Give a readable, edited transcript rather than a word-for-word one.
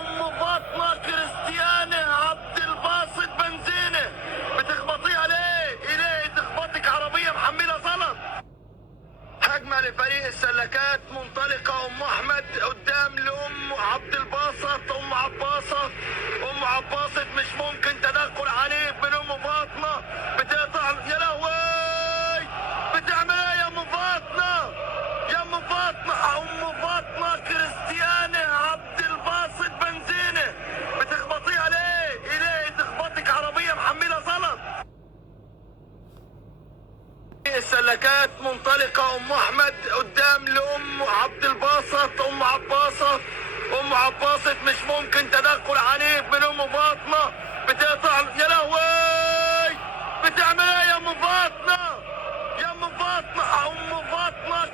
ام فاطمه كريستيانه عبد الباسط بنزينه، بتخبطيها ليه؟ اليه تخبطك عربيه محمله زلط. هجمه لفريق السلكات منطلقه، ام احمد قدام لام عبد الباسط. ام عباسط مش ممكن تدخل عنيف من ام فاطمه، بتقطع. يا لهوي بتعمل ايه يا ام فاطمه؟ يا ام فاطمه، ام فاطمه كريستيانه عبد الباسط بنزينه، بتخبطيها ليه؟ اليه تخبطك عربيه محمله زلط. السلكات منطلقه، ام احمد